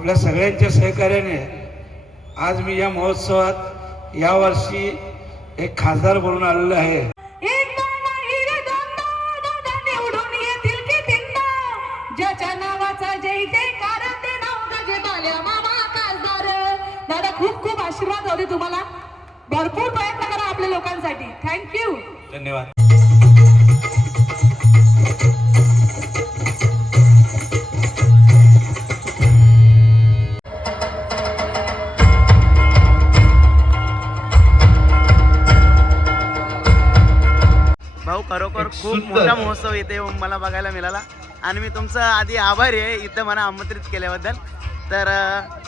आपल्या सगळ्यांच्या सहकार्याने आज मी या महोत्सवात यावर्षी एक खासदार म्हणून आलेलो आहे. दादा खूप खूप आशीर्वाद होते तुम्हाला. भरपूर प्रयत्न करा आपल्या लोकांसाठी. थँक्यू धन्यवाद. खूप. मोठा महोत्सव इथे मला बघायला मिळाला. आणि मी तुमचं आधी आभारी आहे इथं मला आमंत्रित केल्याबद्दल. तर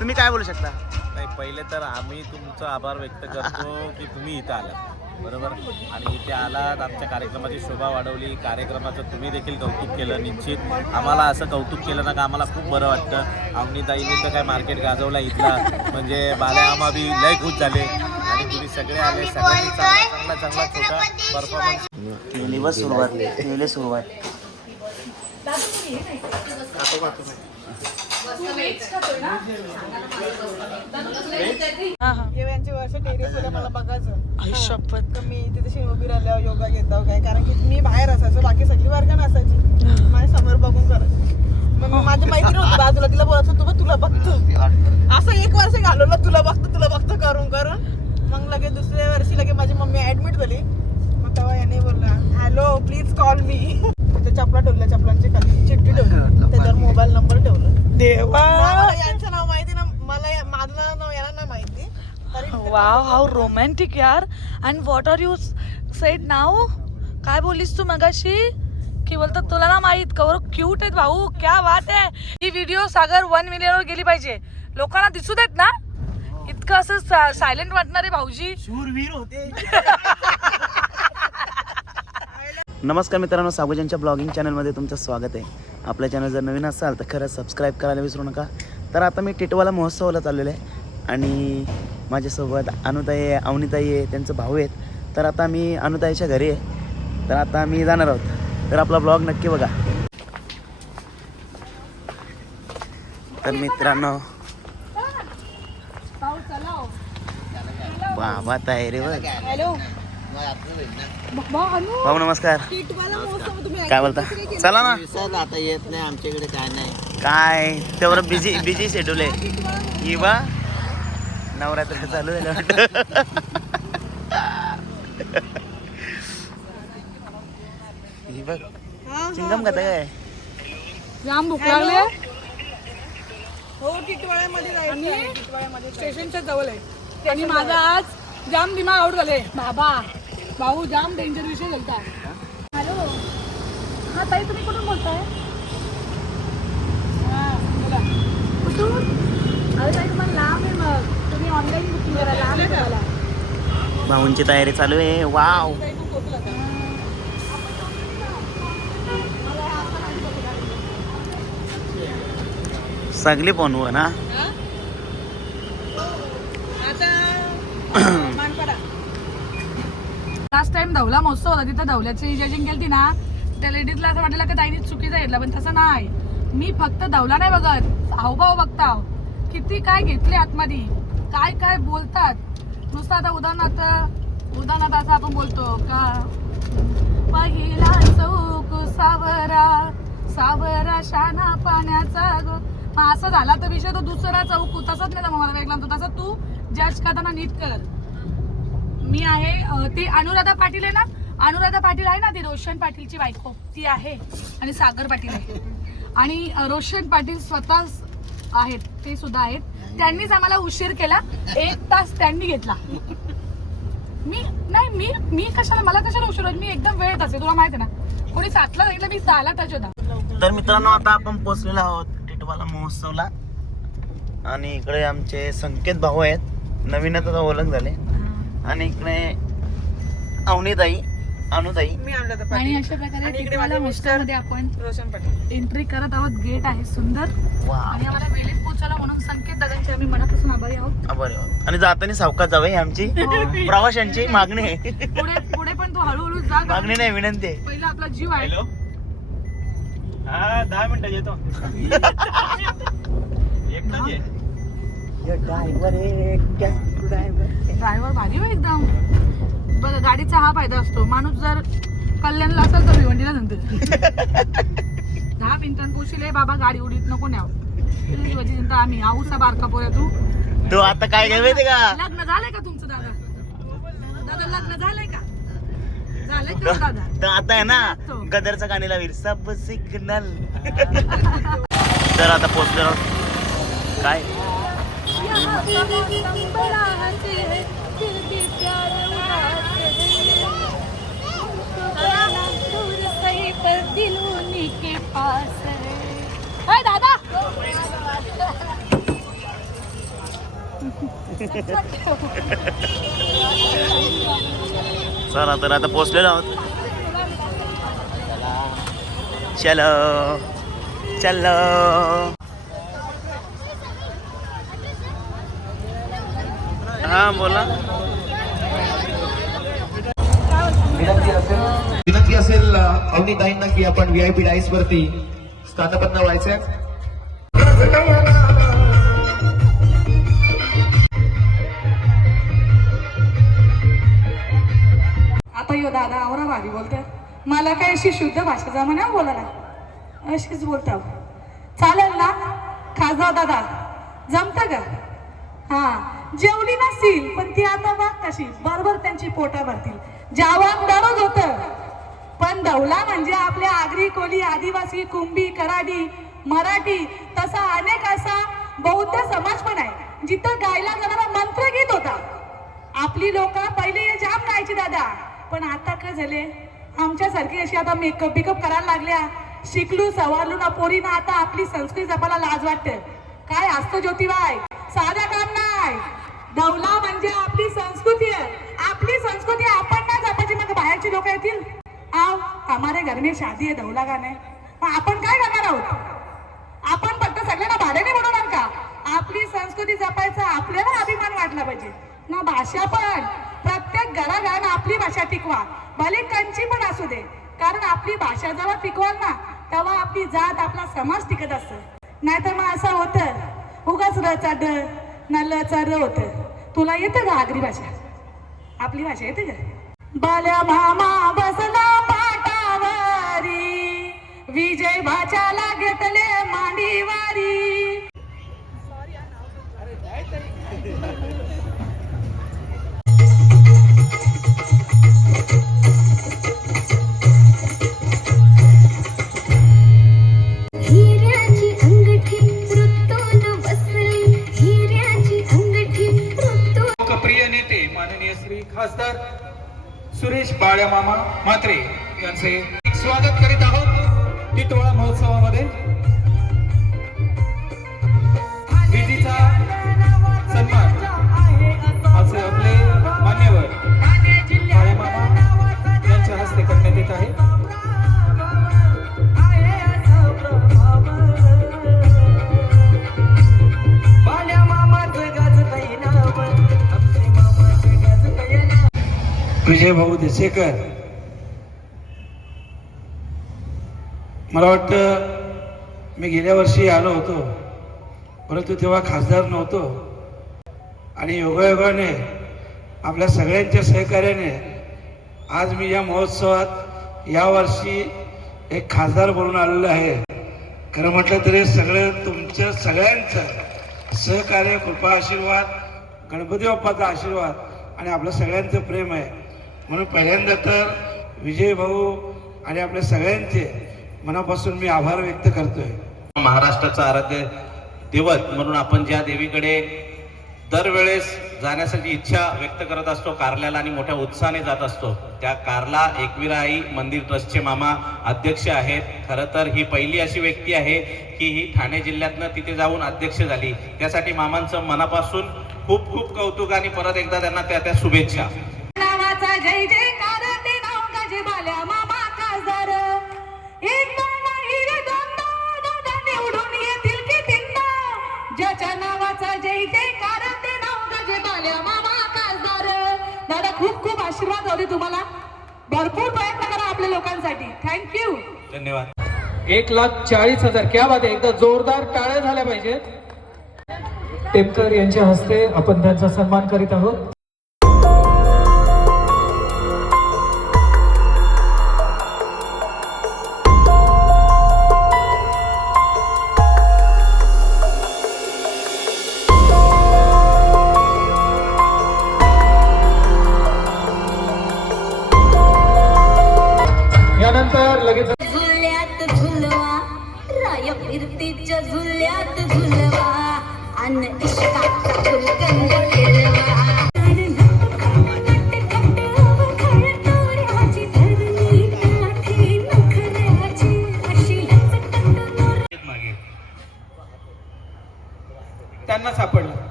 तुम्ही काय बोलू शकता? नाही पहिले तर आम्ही तुमचा आभार व्यक्त करतो की तुम्ही इथं आलात. बरोबर? आणि इथे आलात आमच्या कार्यक्रमाची शोभा वाढवली. कार्यक्रमाचं तुम्ही देखील कौतुक केलं निश्चित. आम्हाला असं कौतुक केलं ना का आम्हाला खूप बरं वाटतं. अवनीताईने तर काय मार्केट गाजवला इथला. म्हणजे बाल्या आम्हा बी लय खुश झाले. तुम्ही सगळे आले सगळ्यांनी चांगला चांगला छोटा परफॉर्मन्स केली बस सुरुवात केली सुरुवात. यांची वर्ष टेरेसला मला बघायचं. शपथ. मी तिथे शिव उभी राहिल्यावर योगा घेतो काय कारण की मी बाहेर असायचो बाकी सगळी वर्ग नसायची. माझ्यासमोर बघून करायची. माझी मैत्रीण होती बाजूला तिला बोलत होतो "बघ, तुला बघतो. असं एक वर्ष घालवलं तुला बघतो तुला बघतो करून करून. मग लगेच दुसऱ्या वर्षी लगेच माझी मम्मी ऍडमिट झाली. मग तेव्हा याने बोलला हॅलो प्लीज कॉल मी ते चपला ठेवल्या चपलांची खाली चिठ्ठी ठेवली. त्याच्यावर मोबाईल नंबर ठेवला. देवा. यांचं नाव माहिती ना मला या- माझं नाव यांना नाही माहिती. वाव हाऊ रोमॅन्टिक यार. And what are you said नाव काय बोललीस तू मगाशी? की बोलतात तुला ना माहीत. कवर क्यूट आहेत भाऊ. क्या बात आहे. ही व्हिडिओ सागर वन मिलियन वर गेली पाहिजे. लोकांना दिसू देत ना? इतकं असं सायलेंट वाटणारे भाऊजी. शूरवीर होते. नमस्कार मित्रांनो साबुजांच्या ब्लॉगिंग चॅनलमध्ये तुमचं स्वागत आहे. आपल्या चॅनल जर नवीन असाल तर खरंच सबस्क्राईब करायला विसरू नका. तर आता मी टिटवाला महोत्सवाला चाललेलो आहे आणि माझ्यासोबत अनुताई आहे अवनीताई आहे त्यांचं भाऊ आहेत. तर आता मी अनुताईच्या घरी आहे. तर आता आम्ही जाणार आहोत. तर आपला ब्लॉग नक्की बघा. तर मित्रांनो बाबा तयारी बघ. हॅलो. भाऊ नमस्कार. टिटवाला महोत्सव तुम्ही काय बोलता? चला ना. आता येत नाही आमच्याकडे काय नाही. काय? तेवढं बिझी बिझी शेड्यूल आहे. ही बा नवरात्र चालू झालं वाटतं. ही बघ चिंगम खाता काय जाम भूक लागले. हो टिटवाळ्यामध्ये जायचं टिटवाळ्यामध्ये स्टेशनच्या जवळ आहे. आणि माझा आज जाम दिमाग आउट झाले. बाबा भाऊ जाम डेंजर विषय बोलता हॅलो. हा ताई तुम्ही कुठून बोलताय? हा, बोला. कुठून? अरे ताई तुम्हाला लांब आहे मग. तुम्ही ऑनलाईन बुकिंग करा लांब आहे तुम्हाला. भाऊंची तयारी चालू आहे. वाव. सगळी फोनवर ना लास्ट टाइम धवला महोत्सव होता तिथं धवल्याची जजिंग केली ना त्या लेडीजला असं वाटलं की ताईने चुकीचा घेतला पण तसं नाही. मी फक्त धवला नाही बघत हावभाव बघता किती काय घेतले आतमध्ये काय काय बोलतात. नुसतं आता उदाहरणार्थ उदाहरणार्थ असं आपण बोलतो का? पहिला चौक सावरा सावरा शाना पाण्याचा गो मग असं झाला तर विषय तो दुसरा चौक तसंच नाही मला वेगळा तो तू जज करताना नीट कर. मी आहे ती अनुराधा पाटील आहे ना? अनुराधा पाटील आहे ना ती रोशन पाटीलची बायको. ती आहे आणि सागर पाटील आहे. आणि रोशन पाटील स्वतः आहेत. ते सुद्धा आहेत. त्यांनीच आम्हाला उशीर केला. एक तास त्यांनी घेतला. मी नाही मी मी कशाला मला कशाला उशीर मी एकदम वेळेत असे तुला माहिती आहे ना? कोणी सातला सांगितलं मी सहाला टच होता तर मित्रांनो आता आपण पोचलेलो आहोत. टिटवाला महोत्सवला. आणि इकडे आमचे संकेत भाऊ आहेत. नवीनच आता ओळख झाले. आणि इकडे अवनीताई अनुताई. मी आणलं होतं आणि. अशा प्रकारे आपण रोशन पाटील. एंट्री करत आहोत. गेट आहे सुंदर. वा. आणि आम्हाला वेळेत पोहोचायला म्हणून संकेत दादांचे आम्ही मनापासून आभारी आहोत. बरे आणि जाताना सावकाश जावे ही आमची. प्रवाशांची मागणी आहे. पुढे पुढे पण तू हळूहळू जा. मागणी नाही विनंती आहे. पहिला आपला जीव आहे. हा दहा मिनिटं येतो एक ड्रायव्हर भारी हो एकदम. बरं गाडीचा हा फायदा असतो. माणूस जर कल्याणला असेल तर भिवंडीला नंतर दहा मिनिटांनी पोशील बाबा गाडी उडीत नको न्याव. तुझी चिंता आम्ही आऊसा बारका पोऱ्या तू. तो आता काय माहिती का? लग्न झालंय का तुमचं दादा? दादा लग्न झालंय का? तर आता. आहे ना गदरचं गाणी लावीर सब सिग्नल तर आता पोचलेलो आहोत. काय? दादा! चला तर आता पोचलेलो आहोत. चलो चलो. हा बोला. विनंती असेल अवनीताईंना की आपण व्हीआयपी डाईस वरती स्थानपन्न व्हायचंय आता यो दादा आवरा भारी बोलते. मला काय अशी शुद्ध भाषा जमा बोलायला अशीच बोलता चालेल ना? खासदार दादा. जमत का? हा. जेवली नसतील पण ती आता बघ कशी बरोबर त्यांची पोटा भरतील. जावान दररोज होत. पण दौला म्हणजे आपल्या आगरी कोली आदिवासी कुंभी कराडी मराठी तसा अनेक असा बौद्ध समाज पण आहे जिथं गायला जाणारा मंत्रगीत होता. आपली लोक पहिले जाम गायची दादा. पण आता काय झाले आमच्यासारखी अशी आता मेकअप बिकअप करायला लागल्या. शिकलू सवारलू ना पोरी ना आता आपली संस्कृती जपायला लाज वाटते. काय असतं ज्योतिबाई? साधं काम नाही. दौला म्हणजे आपली संस्कृती आहे. आपली संस्कृती आपण नाही जपायची. मग बाहेरची लोक येतील? आव हमारे घर में शादी आहे दौला का नाही मग आपण काय करणार आहोत? आपण फक्त सगळ्यांना भाड्याने म्हणून का? आपली संस्कृती जपायचा आपल्याला अभिमान वाटला पाहिजे. ना भाषा पण. प्रत्येक घराघरानं आपली भाषा टिकवा. भले कंची पण असू दे. कारण आपली भाषा जेव्हा टिकवाल ना तेव्हा आपली जात आपला समाज टिकत असत. नाहीतर मग असं होतं. उगाच रचा ड न लचा र होतं. तुला येतं का आगरी भाषा? आपली भाषा येते का? बाल्या मामा बसला पाटावारी. विजय भाच्याला घेतले मांडीवारी. खासदार सुरेश बाळ्यामामा म्हात्रे यांचे स्वागत करीत आहोत. टिटोळा महोत्सवामध्ये. विजय भाऊ देसेकर मला वाटतं मी गेल्या वर्षी आलो होतो परंतु तेव्हा खासदार नव्हतो. आणि योगायोगाने आपल्या सगळ्यांच्या सहकार्याने आज मी या महोत्सवात यावर्षी एक खासदार बनून आलेलो आहे. खरं म्हटलं तरी सगळं तुमचं सगळ्यांचं सहकार्य कृपा आशीर्वाद गणपती बाप्पाचा आशीर्वाद आणि आपलं सगळ्यांचं प्रेम आहे. म्हणून पहिल्यांदा तर विजय भाऊ आणि आपल्या सगळ्यांचे मनापासून मी आभार व्यक्त करतोय. महाराष्ट्राचं आराध्य दैवत म्हणून आपण ज्या देवीकडे दरवेळेस जाण्यासाठी इच्छा व्यक्त करत असतो कार्ल्याला आणि मोठ्या उत्साहाने जात असतो त्या कारला एकविरा आई मंदिर ट्रस्टचे मामा अध्यक्ष आहेत. खरं तर ही पहिली अशी व्यक्ती आहे की ही ठाणे जिल्ह्यातनं तिथे जाऊन अध्यक्ष झाली. त्यासाठी मामांचं मनापासून खूप खूप कौतुक आणि परत एकदा त्यांना त्या त्या शुभेच्छा. जय जयकार ते नाव गाजे बाल्या मामा खासदार. एक दोन नाही रे दोनदा दादा निवडून येतील की तीनदा. ज्याच्या नावाचा जय जयकार ते नाव गाजे बाल्या मामा खासदार. दादा खूप खूप आशीर्वाद होते तुम्हाला. भरपूर प्रयत्न करा आपल्या लोकांसाठी. थँक्यू धन्यवाद. एक लाख चाळीस हजार. क्या बात आहे? एकदा जोरदार टाळ्या झाल्या पाहिजेत. टेपकर यांच्या हस्ते आपण त्यांचा सन्मान करीत आहोत.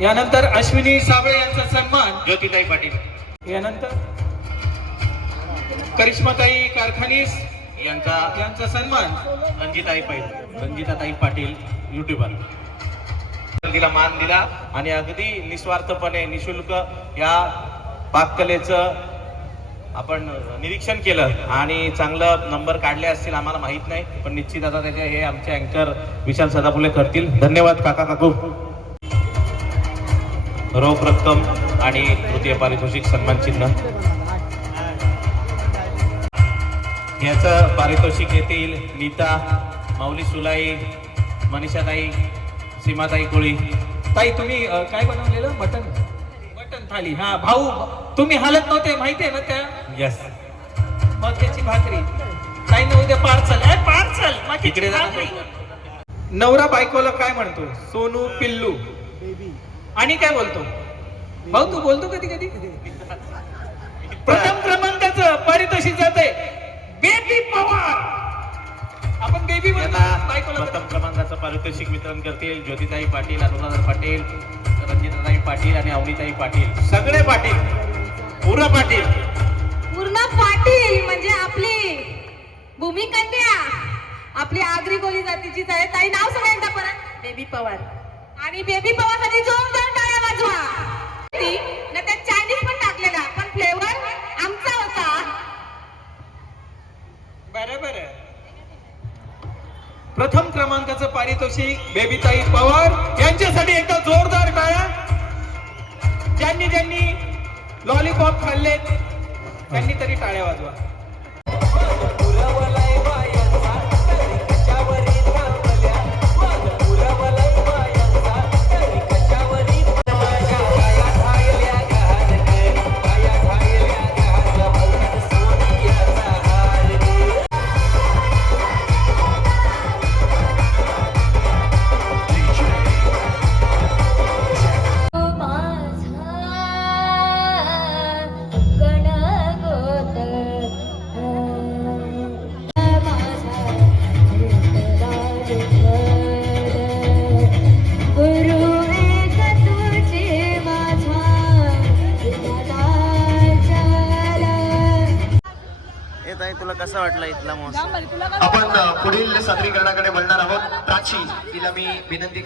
यानंतर अश्विनी साबळे यांचा सन्मान. ज्योतिताई पाटील. यानंतर करिश्माताई कारखानीस यांचा यांचा सन्मान. रणजिताई पाटील. रणजिताताई पाटील युट्यूबर तिला मान दिला आणि अगदी निस्वार्थपणे निशुल्क या पाककलेचं आपण निरीक्षण केलं आणि चांगलं नंबर काढले असतील आम्हाला माहीत नाही पण निश्चित आता त्याचे हे आमचे अँकर विशाल सदाफुले करतील. धन्यवाद काका काकू. रोख रक्कम आणि तृतीय पारितोषिक सन्मान चिन्ह. याचं पारितोषिक येतील नीता माऊली सुलाई मनीषाताई सीमाताई कोळी. ताई तुम्ही अ, काय बनवलेलं? Mutton mutton thali. हा भाऊ तुम्ही हालत नव्हते माहितीये ना त्या? यस मक्याची भाकरी. काही ना उद्या पार्सल. आहे पार्सल! इकडे जा. नवरा बायकोला काय म्हणतो सोनू पिल्लू. आणि काय बोलतो? भाऊ तू बोलतो कधी कधी? प्रथम क्रमांकाचं पारितोषिक जाते. बेबी पवार. आपण बेबी प्रथम क्रमांकाचं पारितोषिक वितरण करतील. ज्योतिताई पाटील अनुराधा पाटील रंजिताताई पाटील आणि अवनीताई पाटील. सगळे पाटील. पूर्ण पाटील. पूर्ण पाटील म्हणजे आपली भूमिकन्या आपली आगरी कोली जातीचीच आहे. ताई नाव सगळ्यांचा परत. बेबी पवार. आणि बेबी पवारसाठी जोरदार टाळ्या वाजवा. ना त्यात चायनीज पण टाकलेला पण फ्लेवर आमचा होता. बरोबर प्रथम क्रमांकाचं पारितोषिक बेबीताई पवार यांच्यासाठी एकदा जोरदार टाळ्या. ज्यांनी ज्यांनी लॉलीपॉप खाल्लेत त्यांनी तरी टाळ्या वाजवा.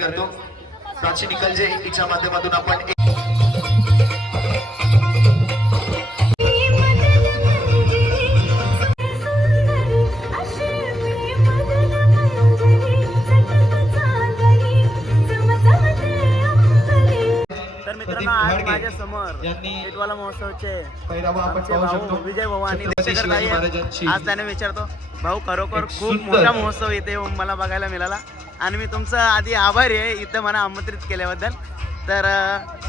करतो. प्राची निकलजे तिच्या माध्यमातून आपण एक तर मित्रांनो आज माझ्यासमोर महोत्सवचे शकतो. विजय भाऊ आणि आज त्याने विचारतो. भाऊ खरोखर खूप मोठा महोत्सव इथे मला बघायला मिळाला. आणि मी तुमचं आधी आभारी आहे इथं मला आमंत्रित केल्याबद्दल. तर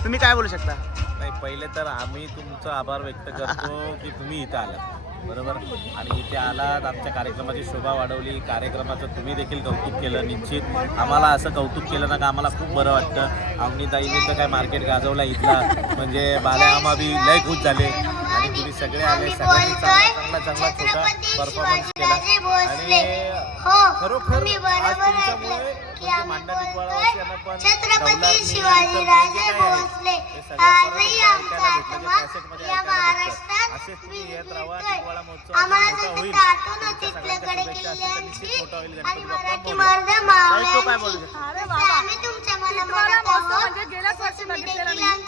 तुम्ही काय बोलू शकता? नाही पहिले तर आम्ही तुमचा आभार व्यक्त करतो की तुम्ही इथं आला बरोबर? आणि इथे आलात आमच्या कार्यक्रमाची शोभा वाढवली. कार्यक्रमाचं तुम्ही देखील कौतुक केलं निश्चित. आम्हाला असं कौतुक केलं ना का आम्हाला खूप बरं वाटतं. अवनीताईंनी तर काय मार्केट गाजवला इथला. म्हणजे बाल्या आम्हा बी लय खुश झाले. आणि तुम्ही सगळे आले सगळ्यांनी चांगला चांगला चांगला छोटा परफॉर्मन्स केला. आणि खरोखर आज तुमच्यामुळे म्हणजे छत्रपती रवलारनी, शिवाजी इतर जे राजे जे काही आहे, भोसले आजही आमचा आत्मा या. महाराष्ट्रात असेच तुम्ही येत राहा टिटवाळा महोत्सव अजून मोठा होईल. तुमच्या सगळ्यांच्या शुभेच्छा असेल तर निश्चित मोठा होईल गणपती बाप्पा मोरया. ताई, तू काय बोलू शकतो अरे बाबा. टिटवाळा महोत्सव म्हणजे गेल्याच वर्षी बघितलेला मी.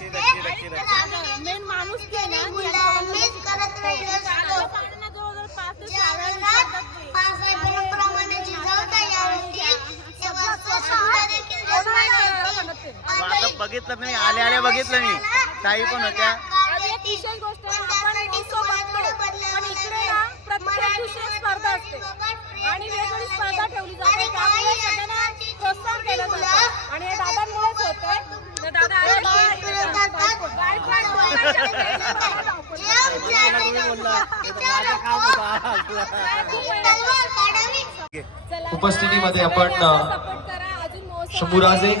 नंबर खरं तर बोलायला गेलं ना तर दोघं एवढी माणुसकी आहे ना सगळ्यांना प्रत्येकाला जे त्यांच्या मुस्लिम आयुष्यात काय करतात आयुष्यात म्हणून तुला दुसरं नाटक करतात. पण हे दोघं आहे त्यांच्या कलाकारांना. दोघांची नाटक खूप आहे. असेच राहा आमच्यासोबत. मेन माणूस की आहे ना मग आता बघितलं मी आले आले बघितलं मी ताई पण होत्या आणि एक विशेष गोष्ट आपण महोत्सव बघतो. पण इकडे ना प्रत्येक दिवशी एक स्पर्धा असते आणि वेगवेगळी स्पर्धा ठेवली जाते त्यामुळे सगळ्यांना प्रोत्साहन केलं जातं आणि हे दादांमुळेच होतंय तर दादा अरे बा, इकडे जा. गायकवाड बोलायच्या उपस्थितीमध्ये आपण शंभूराजे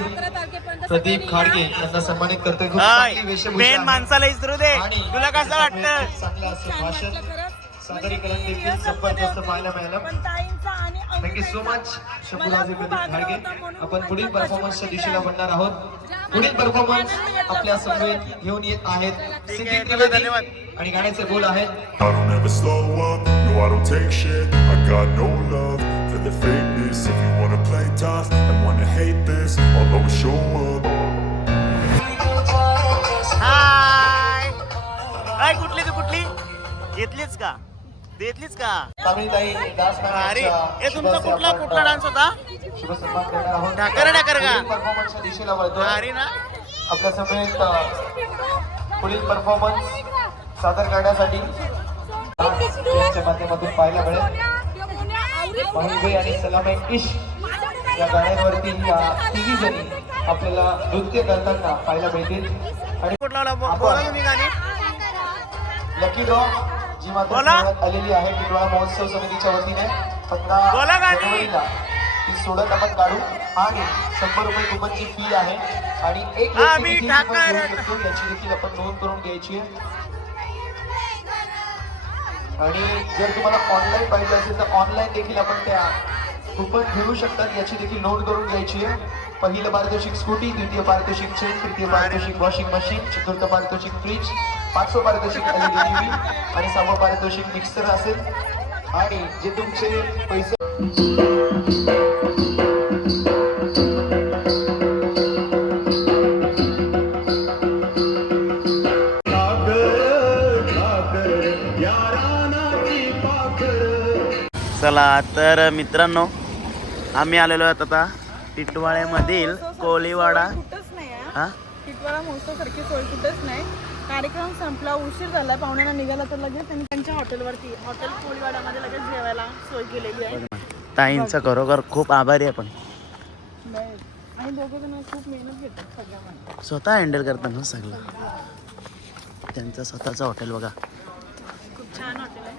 प्रदीप खाडगे यांना सन्मानित करतोय. खूप चांगली वेशभूषा मेन. माणसाला इस्रू दे. तुला कसं वाटतं? चांगलं असं भाषण. सादरीकरण देखील जबरदस्त पाहायला मिळालं. Thank you so much Shambhuraje Pradeep Khadge आपण पुढील परफॉर्मन्सच्या दिशेला बनणार आहोत. पुढील परफॉर्मन्स आपल्या समवेत घेऊन येत आहेत. सिद्धी त्रिवेदी धन्यवाद. आणि गाण्याचे बोल आहेत. I don't ever slow up, no I don't take shit. I got no love for the fakeness. If you wanna play tough and wanna hate this I'll always show up. हाय काय कुठली तू कुठली? घेतलीच का? घेतलीच का? अरे हे तुमचा कुठला कुठला डान्स होता? ढाकर ढाकर का? अरे ना. आपल्या समवेत अ, पुढील परफॉर्मन्स सादर करण्यासाठी माध्यमातून पाहायला मिळेल. भाईबाई आणि सलामे इश या गाण्यांवरती या तिघी जणी आपल्याला नृत्य करताना पाहायला मिळतील. आणि लकी ड्रॉ जी मात्र आलेली आहे. टिटवाळा महोत्सव समितीच्या वतीने. जानेवारीला ती सोडत आपण काढू. आणि शंभर रुपये कुपनची फी आहे. आणि एक हा, याची देखील आपण नोंद करून घ्यायची आहे. आणि जर तुम्हाला ऑनलाईन पाहिजे असेल तर ऑनलाईन देखील आपण त्या कुपन घेऊ शकतात. याची देखील नोंद करून घ्यायची आहे. पहिलं पारितोषिक स्कूटी द्वितीय पारितोषिक चेन तृतीय पारितोषिक वॉशिंग मशीन चतुर्थ पारितोषिक फ्रीज पाचवं पारितोषिक टीव्ही आणि सहावं पारितोषिक मिक्सर असेल. आणि जे तुमचे पैसे चला तर मित्रांनो आम्ही आलेलो आहोत आता टिटवाळ्यामधील कोळीवाडा. हा? टिटवाळा महोत्सव सारखी सोय कुठंच नाही. कार्यक्रम संपला उशीर झाला पाहुण्यांना निघाला तर लगेच त्यांनी त्यांच्या हॉटेलवरती हॉटेल कोळीवाड्यामध्ये लगेच जेवायला सोय केलेली आहे. ताईंचा खरोखर खूप आभारी आहे पण. आणि दोघं जण खूप मेहनत घेतात सगळ्यांना स्वतः हँडल करताना सगळं. त्यांचं स्वतःचं हॉटेल बघा. खूप छान हॉटेल आहे.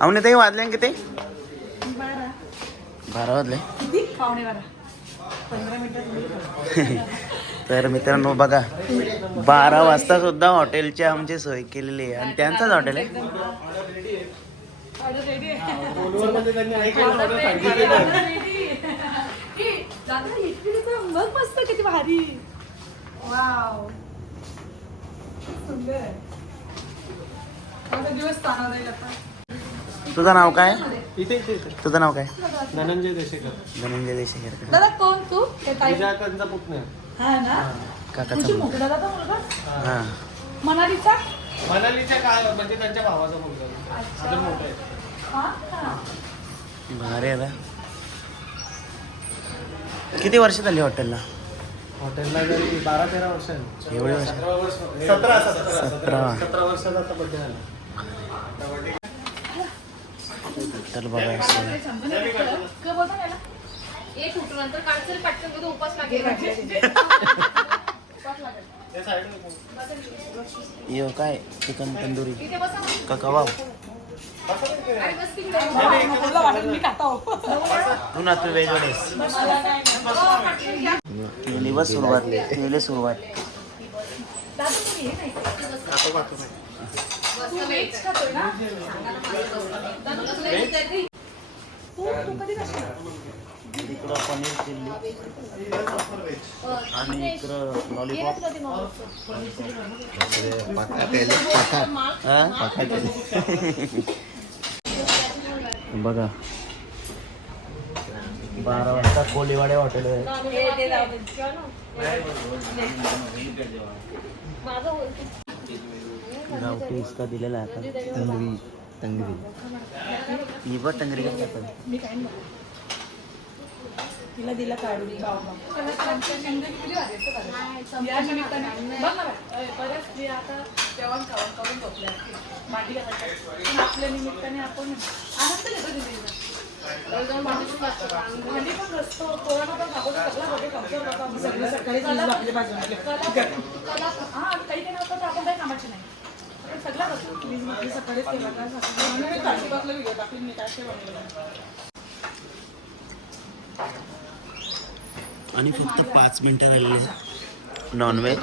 अवनी ताई वाजले किती? बारा वाजले. तर मित्रांनो बघा बारा वाजता सुद्धा हॉटेलची आमची सोय केलेली आहे. आणि त्यांचंच हॉटेल आहे. तुझं नाव काय? तुझं नाव काय? धनंजय देशेकर. धनंजय देशेकर. दादा कोण तू? हे ताई. विजयाकांचा पुतण्या हा ना? काकाचा तुझी मुलगा हा. मनालीचा? मनालीच्या काय म्हणजे त्यांच्या भावाचा मुलगा. अजून मोठा आहे. हा हा. भारी आहे ना? किती वर्ष झाली हॉटेलला? हॉटेलला जरी बारा तेरा वर्ष आहे. एवढे वर्ष. सतरा वर्ष सतरा सतरा सतरा. सतरा वर्षाचा आता बड्डे झाला तर बघा असं. एक उठल्यानंतर काढसेल पटकन करून उपास लागेल ते साईड यो काय? चिकन तंदुरी. का कबाब हो. तू ना तू वेगळेस. केली बस सुरुवात केली सुरुवात. इकडं पनीर चिल्ली. आणि इकडं लॉलीपॉप. बघा. बारा वाजता कोलीवाडे हॉटेल आहे. गावठी इसका दिलेला आहे आता. तंगरी तंगरी. ही बघ तंगरी तिला दिला काढून. निमित्ताने. बघ ना बाई, अय, बऱ्याच स्त्रिया आता जेवण खावण करून झोपल्या असतील. मांडी घालायच्या. पण आपल्या निमित्ताने आपण आनंद घेतो पण पण सगळं बघे कमजोर सकाळी कला- हा, काही तर आपण काही कामाचे नाही. आणि फक्त पाच मिनिटं राहिलेले नॉनव्हेज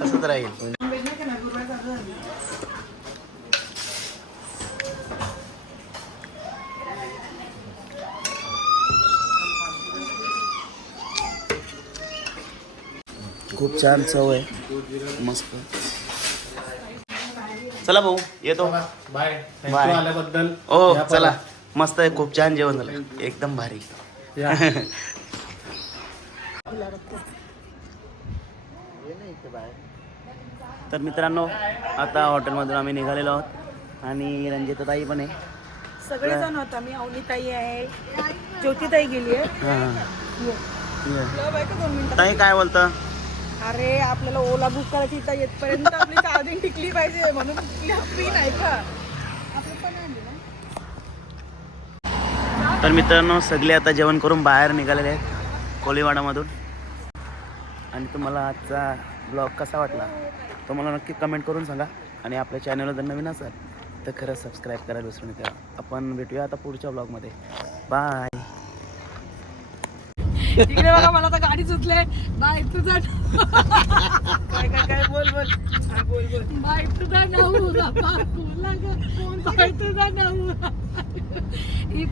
तसंच राहील. खूप छान चव आहे. मस्त. चला भाऊ येतो. बाय. थँक्यू आल्याबद्दल. ओ या चला. मस्त आहे खूप छान जेवण झालं. एकदम भारी. या. तर मित्रांनो आता हॉटेलमधून आम्ही निघालेलो आहोत. आणि रंजिताताई पण आहे. सगळेजण होता. मी अवनीताई आहे. ज्योतिताई गेली आहे. हां. हां ताई काय बोलतं? अरे आपल्याला ओला बुक करायची इथं येतपर्यंत आपली चार्जिंग टिकली पाहिजे म्हणून फ्री नाही का? तर मित्रांनो सगळे आता जेवण करून बाहेर निघालेले आहेत कोलीवाडामधून आणि तुम्हाला आजचा ब्लॉग कसा वाटला? तो मला नक्की कमेंट करून सांगा. आणि आपल्या चॅनलवर जर नवीन असाल तर खरंच सबस्क्राईब करायला विसरू नका. आपण भेटूया आता पुढच्या ब्लॉगमध्ये बाय इकडे बघा मला तर गाडी सुचले बाय तुझा काय काय काय बोल बोल. हा बोल बोल. बाय तुझा ग. बाय तुझा नवरा ही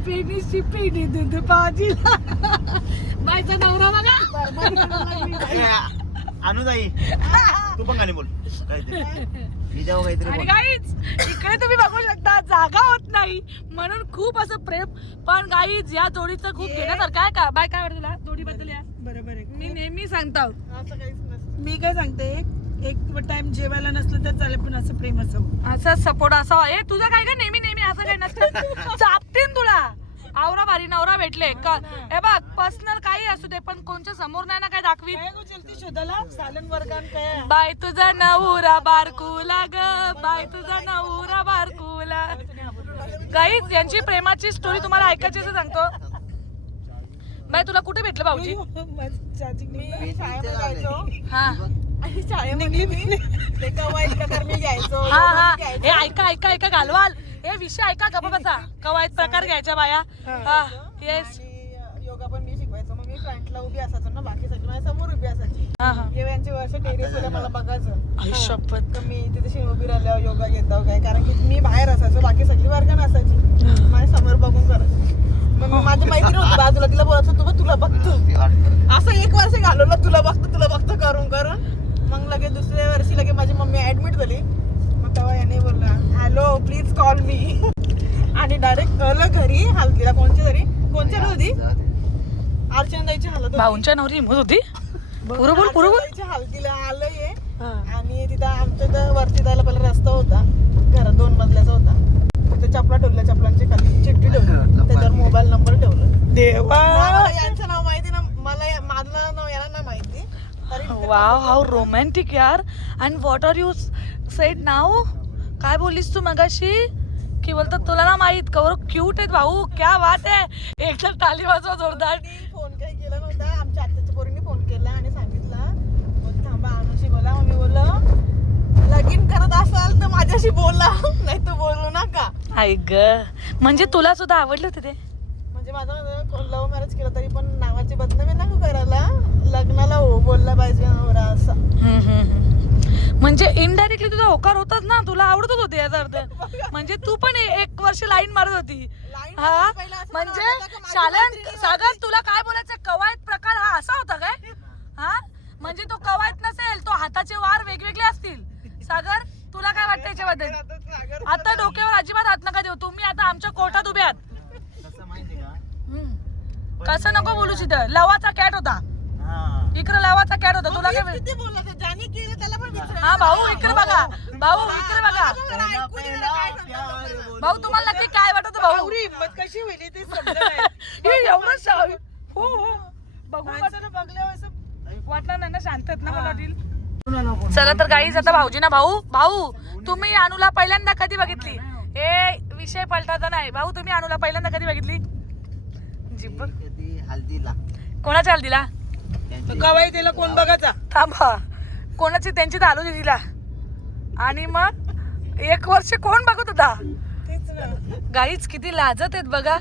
पेनी दूध पाजीला. बायचा नवरा बघा. अनुदाई तू पण गाणी बोल. काहीतरी मी काहीतरी आणि. गाईच इकडे तुम्ही बघू शकता जागा होत नाही. म्हणून खूप असं प्रेम. पण गाईज या जोडीचं खूप घेण्यासारखं आहे का? बाय काय वाटतं तुला? जोडीबद्दल या. बरोबर आहे. मी नेहमी सांगतो. असं काहीच नसतं. मी काय सांगते? एक टाइम जेवायला नसलं तर चालेल पण असं प्रेम असावं असं सपोर्ट असावा ए तुझं काय का नेहमी नेहमी असं काही नसतं. चापतीन तुला. आवरा भारी नवरा भेटले. क- हे बघ पर्सनल काही असू दे पण कोणच्या समोर नाही ना काय दाखवी बाय तुझा नवरा बारकुला ग. बाय तुझा नवरा बारकुला. काहीच यांची प्रेमाची स्टोरी तुम्हाला ऐकायची असेल सांगतो. बाय तुला कुठे भेटलं भाऊजी? मी शाळेमध्ये जायचो. हा. आणि शाळेमध्ये मी ते कवायत प्रकार मी घ्यायचो हा हा. हे घ्यायचो. ऐका ऐका ऐका घालवाल. हे विषय ऐका गप्पा बसा कवायत प्रकार घ्यायच्या बाया. हा. येस आणि योगा पण मी शिकवायचो. मग मी फ्रंटला उभी असायचो ना बाकी सगळी माझ्यासमोर उभी असायची. हा हा. यांचे वर्ष टेरेस वर मला बघायचं. आई शपथ. तर मी तिथे शिव उभी राहिल्यावर योगा घेतो काय कारण की मी बाहेर असायचो बाकी सगळी वर्ग नसायची. माझ्यासमोर बघून करायची. मग मी माझी मैत्रीण होती बाजूला. तिला बोलायचं तू बघ, तुला बघतो. असं एक वर्ष घालवलं तुला बघतो तुला बघतो करून करून. मग लगेच दुसऱ्या वर्षी लगेच माझी मम्मी ऍडमिट झाली. मग तेव्हा याने बोलला हॅलो प्लीज कॉल मी आणि डायरेक्ट आलं घरी हालतीला कोणच्या तरी कोणच्या होती? अर्चनाताईची हालत होती. भाऊंच्या नवरी हिंमत होती? पुरं बोल पुरं बोल अर्चनाताईच्या हालतीला आलं ये आणि तिथं आमच्या इथं वरती जायला पहिला रस्ता होता. घरात दोन मजल्याचा होता. ते चपला ठेवल्या चपलांची खाली चिठ्ठी ठेवली. त्याच्यावर मोबाईल नंबर ठेवला. देवा! यांचं नाव माहिती ना मला या- माझं नाव याला नाही माहिती. तरी वाव हाऊ रोमॅन्टिक यार and what are you said नाव काय बोललीस तू मगाशी की बोलतात तुला ना माहीत कवर क्यूट आहेत भाऊ क्या बात आहे एक तर ताली वाजवा जोरदार फोन काही केला नव्हता आमच्या आत्याच्या पोरीने फोन केला आणि सांगितलं थांबा अनुशी बोला मग मी बोललो लगीन करत असाल तर माझ्याशी बोला नाही तर बोलू नका ऐक ग म्हणजे तुला सुद्धा आवडलं होतं ते म्हणजे माझं लव्ह मॅरेज केलं तरी पण नावाची बदनामी नको करायला. लग्नाला हो बोलला पाहिजे नवरा असा. म्हणजे इनडायरेक्टली तुझा होकार होताच ना तुला आवडतच होते याचा अर्थ. म्हणजे तू पण एक वर्ष लाईन मारत होती. हा? म्हणजे शालन सागर तुला काय बोलायचं? कवायत प्रकार हा असा होता काय? हा? म्हणजे तो कवायत नसेल तो हाताचे वार वेगवेगळे असतील. सागर तुला काय वाटतं याच्याबद्दल? आता डोक्यावर अजिबात हात नका देऊ. तुम्ही आता आमच्या कोर्टात उभे आहात कसं माहिती का हम्म. कसं नको बोलू तिथं लवाचा कॅट होता. हा. इकडे लवाचा कॅट होता. तुला काय. हा भाऊ इकडे बघा. भाऊ इकडे बघा? भाऊ तुम्हाला नक्की काय वाटत भाऊ? हिंमत कशी होईल ते हे एवढं हो हो. बघू बघल्यावर असं वाटलं नाही ना ना मला वाटेल चला तर गाईज आता भाऊजी ना भाऊ भाऊ तुम्ही अनुला पहिल्यांदा कधी बघितली? हे. विषय पलटाचा नाही. भाऊ तुम्ही अनुला पहिल्यांदा कधी बघितली? जिब्बर हल्दीला. कोणाच्या हल्दीला? कवाई तिला कोण बघायचा? थांबा. कोणाची? त्यांची तर आलू दिला आणि मग एक वर्ष कोण बघत होता? तेच ना. गाईच किती लाजत आहेत बघा.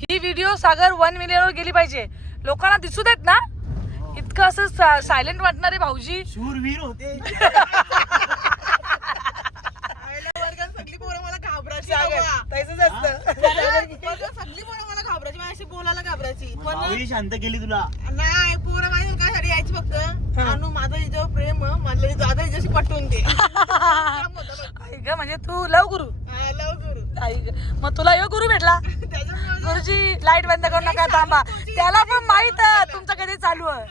ही व्हिडिओ सागर वन मिलियनवर गेली पाहिजे. लोकांना दिसू देत ना? इतकं असं सायलेंट वाटणारे भाऊजी. शूरवीर होते. पोरं मला घाबरायची तसंच असतं. सगळी पोरं मला घाबरायची. माझ्याशी बोलायला घाबरायची. पण शांत केली तुला? नाही पोरं माझ्या काय साठी यायची फक्त. अनु माझं हिच्यावर प्रेम हं, माझं हिचं- दादा हिच्याशी पटवून दे. आई ग म्हणजे तू लव गुरु. हा, लव गुरु. आई ग. मग तुला यो गुरु भेटला? त्याच्यामुळे गुरुजी लाइट बंद करू नका थांबा. त्याला पण माहीत आहे तुमचं कधी चालू आहे.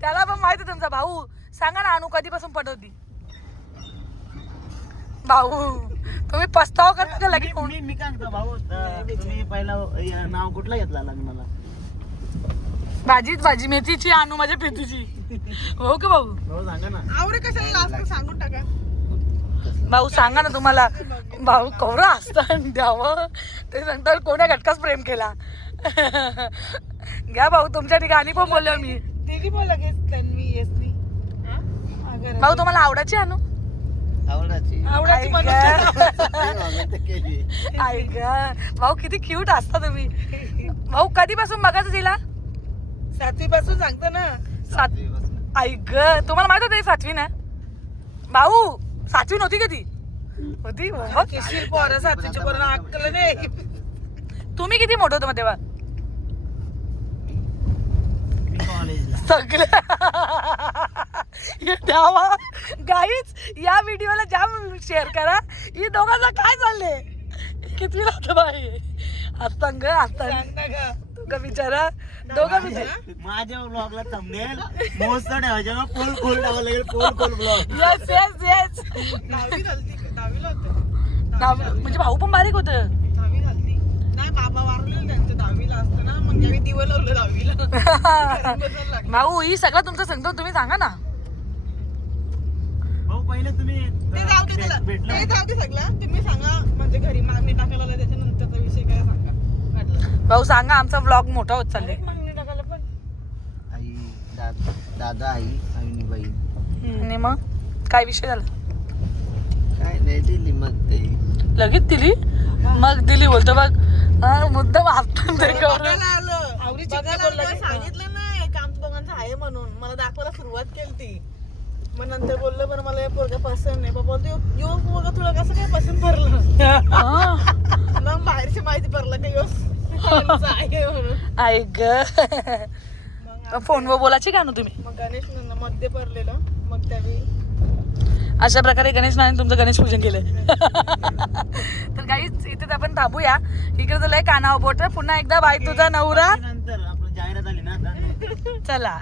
त्याला पण माहीत आहे तुमचा भाऊ. सांगा ना अनु कधीपासून पटवती? भाऊ. तुम्ही पस्ताव करता का लगेच मी मी काय म्हणतो भाऊ अं, तुम्ही पहिला नाव कुठलं घेतला लग्नाला? भाजीच भाजी मेथीची आणू माझ्या पेतूची. हो का भाऊ? भाऊ सांगा ना. आवरे कशाला लास्ट सांगून टाका. भाऊ सांगा ना तुम्हाला. भाऊ कवरा असतात द्यावं. ते सांगतात कोण्या घटकाच प्रेम केला? घ्या भाऊ तुमच्या ठिकाणी पण बोललो मी. दिली तन्वी येसनी. भाऊ तुम्हाला आवडायची आणू? आवडाची आवडायची आई ग. भाऊ किती क्यूट असता तुम्ही. भाऊ कधीपासून बघायचं तिला? सातवी पासून सांगतो ना. सात आई ग. तुम्हाला माहीत होतं सातवी ना? भाऊ सातवी नव्हती कधी होती. किशील पोरं सातवीच्या पोरं अक्कल नाही. तुम्ही किती मोठं होतं मग तेव्हा? सगळं. हे गाईच या व्हिडिओला जाम शेअर करा. ही दोघांना काय चालले किती राहतं बाई ग दोघं बिचारा दोघं बिचारा. माझ्या ब्लॉगला थंबनेल मोस्त ठेवायच्या पोल खोल टाकावं लागेल पोल खोल ब्लॉग येस येस येस दहावी झालती. दहावीला होते. म्हणजे भाऊ पण बारीक होत? दहावी झालती. नाही बाबा वारले त्यांचं दहावीला असतं ना मग दिवं लावलं दहावीला. भाऊ ही सगळं तुमचं सांगतो तुम्ही सांगा ना. भाऊ पहिले तुम्ही ते जाऊ दे तुला भेटलं ते जाऊ दे सगळं. तुम्ही सांगा म्हणजे घरी मागणी टाकायला आला त्याच्यानंतरचा विषय काय सांगा. वाटलं. भाऊ सांगा आमचा ब्लॉग मोठा होत चाललाय. मागणी टाकायला पण. आई दादा दादा आई आणि बहीण. आणि मग? काय विषय झाला? काय नाही दिली मग ते. लगेच दिली? मग दिली बोलतो बघ. हा, मुद्दाम ते बघायला आलं. बघायला आलं, सांगितलं नाही काम दोघांचं आहे म्हणून. मला दाखवायला सुरुवात केली ती मग नंतर बोललं पण मला हे पोरगा पसंत नाही. बाबा बोलतो यो पोरगा तुला कसं काय पसंत भरलं हा. मग बाहेरची माहिती पडलं का म्हणून. आई ग. फोनवर बोलायची का ना तुम्ही? मग गणेशमध्ये पडलेलं. मग त्यावेळी अशा प्रकारे गणेश नारायण तुमचं गणेश पूजन केलंय. तर काहीच इथे आपण थांबूया. इकडे तर लय कानावर बोट पुन्हा एकदा बाई तुझा नवरा. नंतर आपलं जाहिरात आली ना. आता चला.